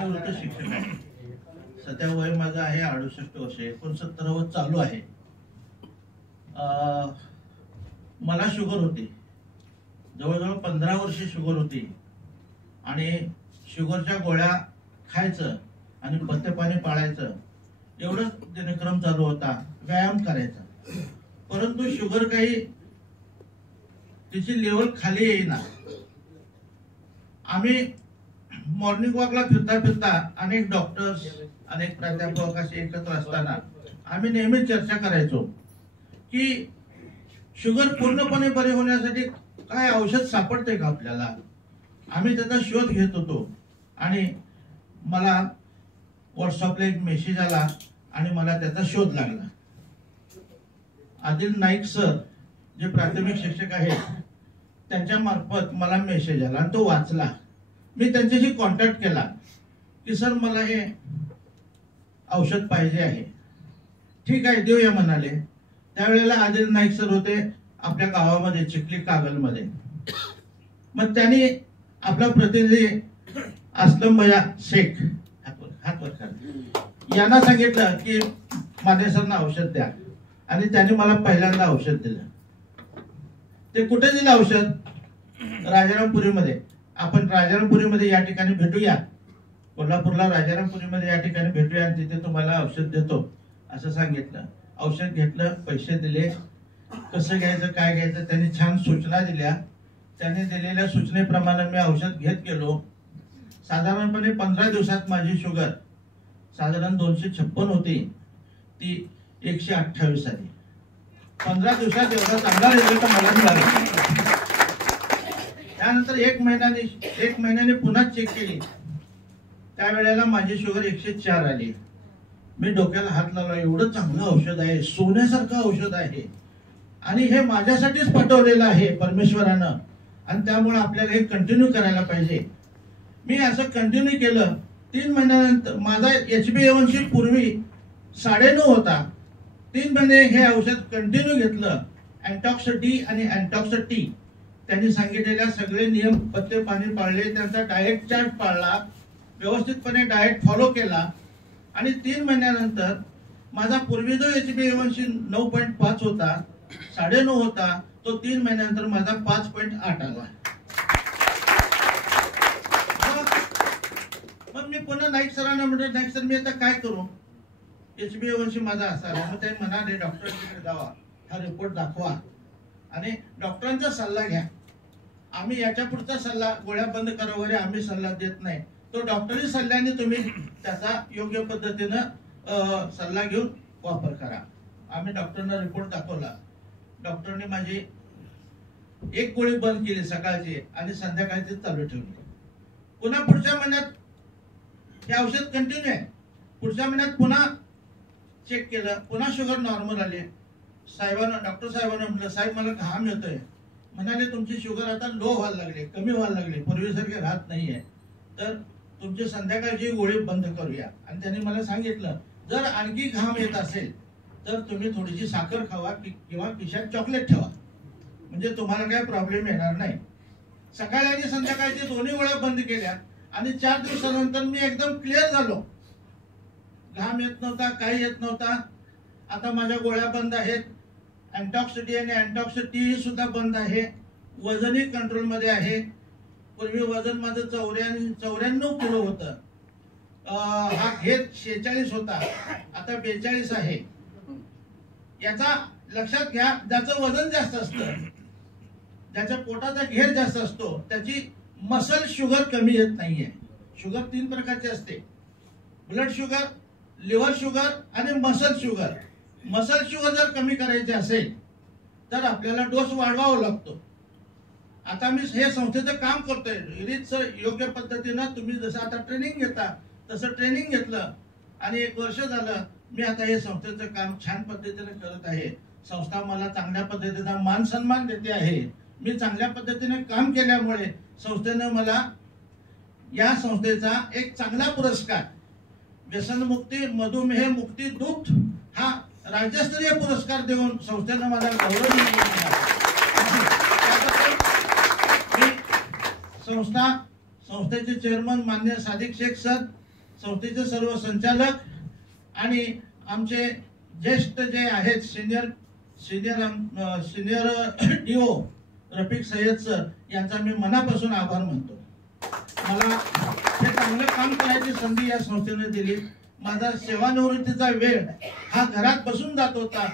सेवानिवृत्त शिक्षक आहे. सध्या वय माझं आहे 68 वर्ष, 69 चालू आहे. मला शुगर होती, जवळजवळ 15 वर्षे शुगर होती आणि शुगरच्या गोळ्या खायचं आणि पथ्य पाणी पाळायचं एवढंच दिनक्रम चालू होता, व्यायाम करायचा. परंतु शुगर काही तिची लेवल खाली येईना. आम्ही मॉर्निंग वॉकला फिरता फिरता अनेक डॉक्टर्स, अनेक प्राध्यापक असे एकत्र असताना आम्ही नेहमी चर्चा करायचो की शुगर पूर्णपणे बरे होण्यासाठी काय औषध सापडते का आपल्याला. आम्ही त्याचा शोध घेत होतो आणि मला व्हॉट्सअपला एक मेसेज आला आणि मला त्याचा शोध लागला. आदिल नाईक सर जे प्राथमिक शिक्षक आहेत त्यांच्या मार्फत मला मेसेज आला आणि तो वाचला. मी त्यांच्याशी कॉन्टॅक्ट केला की सर मला हे औषध पाहिजे आहे. ठीक आहे देऊया म्हणाले. त्यावेळेला आदिल नाईक सर होते आपल्या गावामध्ये चिखली कागलमध्ये. मग त्यांनी आपला प्रतिनिधी असलम भैया शेख हात वर यांना सांगितलं की माने सरना औषध द्या आणि त्यांनी मला पहिल्यांदा औषध दिलं. ते कुठे दिलं औषध? राजारामपुरीमध्ये. आपण राजारामपुरीमध्ये या ठिकाणी भेटूया, कोल्हापूरला राजारामपुरीमध्ये या ठिकाणी भेटूया आणि तिथे तुम्हाला औषध देतो असं सांगितलं. औषध घेतलं, पैसे दिले, कसं घ्यायचं काय घ्यायचं त्यांनी छान सूचना दिल्या. त्यांनी दिलेल्या सूचनेप्रमाणे मी औषध घेत गेलो. साधारणपणे 15 दिवसात माझी शुगर साधारण 256 होती, ती 128 आली. 15 दिवसात एवढा चांगला रिझल्ट मला मिळाला. त्यानंतर एक महिन्याने पुन्हा चेक केली, त्यावेळेला माझी शुगर 104 आली. मी डोक्याला हात लावला, एवढं चांगलं औषध आहे, सोन्यासारखं औषध आहे आणि हे माझ्यासाठीच पाठवलेलं आहे परमेश्वरानं आणि त्यामुळे आपल्याला हे कंटिन्यू करायला पाहिजे. मी असं कंटिन्यू केलं. 3 महिन्यानंतर माझा HbA1c पूर्वी 9.5 होता. 3 महिने हे औषध कंटिन्यू घेतलं. अँटॉक्स डी आणि अँटॉक्स टी त्यांनी सांगितलेल्या सगळे नियम पथ्य पाणी पाळले, त्यांचा डाएट चार्ट पाळला, व्यवस्थितपणे डाएट फॉलो केला आणि 3 महिन्यानंतर माझा पूर्वी जो HbA1c 9.5 होता, 9.5 होता, तो 3 महिन्यानंतर माझा 5.8 आला. मग मी पुन्हा नाईक सरांना म्हटलं, नाईक सर मी आता काय करू, HbA1c माझा असा आहे. मग ते म्हणाले डॉक्टरांकडे जावा, हा रिपोर्ट दाखवा आणि डॉक्टरांचा सल्ला घ्या. आम्ही याच्या पुढचा सल्ला, गोळ्या बंद करा वगैरे आम्ही सल्ला देत नाही, तो डॉक्टरी सल्ल्याने तुम्ही त्याचा योग्य पद्धतीनं सल्ला घेऊन वापर करा. आम्ही डॉक्टरांना रिपोर्ट दाखवला. डॉक्टरने माझी एक गोळी बंद केली सकाळची आणि संध्याकाळची चालू ठेवली. पुन्हा पुढच्या महिन्यात हे औषध कंटिन्यू आहे. पुढच्या महिन्यात पुन्हा चेक केलं, पुन्हा शुगर नॉर्मल आली. डॉक्टर साहेबांना म्हटलं, साहेब मला घाम येतोय. म्हणाले तुमची शुगर आता लो व्हायला लागली, कमी व्हायला लागली, पूर्वीसारखे राहत नाहीये, तर तुमची संध्याकाळची गोळी बंद करूया. आणि त्यांनी मला सांगितलं जर आणखी घाम येत असेल तर तुम्ही थोडीशी साखर खावा किंवा खिशात चॉकलेट ठेवा, म्हणजे तुम्हाला काय प्रॉब्लेम येणार नाही. सकाळी आणि संध्याकाळची दोन्ही गोळ्या बंद केल्या आणि 4 दिवसानंतर मी एकदम क्लिअर झालो. घाम येत नव्हता, काही येत नव्हता. आता माझ्या गोळ्या बंद आहेत. अँटॉक्स डी आणि अँटॉक्स टी सुद्धा बंद आहे. वजनही कंट्रोल मध्ये आहे. पूर्वी वजन माझं 94 किलो होतं. हा घेर 46 होता, आता 42 आहे. याचा लक्षात घ्या, ज्याचं वजन जास्त असतं, ज्याच्या पोटाचा घेर जास्त असतो, त्याची मसल शुगर कमी येत नाहीये. शुगर 3 प्रकारची असते, ब्लड शुगर, लिव्हर शुगर आणि मसल शुगर. मसल शुगर जर कमी करायची असेल तर आपल्याला डोस वाढवावा लागतो. आता मी हे संस्थेचं काम करतोय, रीतसर योग्य पद्धतीनं तुम्ही जसं आता ट्रेनिंग घेता तसं ट्रेनिंग घेतलं आणि 1 वर्ष झालं मी आता हे संस्थेचं काम छान पद्धतीने करत आहे. संस्था मला चांगल्या पद्धतीचा मान सन्मान देते आहे. मी चांगल्या पद्धतीने काम केल्यामुळे संस्थेनं मला या संस्थेचा एक चांगला पुरस्कार, व्यसनमुक्ती मधुमेह मुक्ती दूत हा राज्यस्तरीय पुरस्कार देऊन संस्थेनं मला गौरव दिला. संस्थेचे चेअरमन माननीय सादिक शेख सर संस्थेचे सर्व संचालक आणि आमचे ज्येष्ठ जे आहेत senior DO Rafiq Sayyad sir यांचा मी मनापासून आभार मानतो. मला हे चांगलं काम करायची संधी या संस्थेने दिली. माझा सेवानिवृत्तीचा वेळ हा घरात बसून जात होता.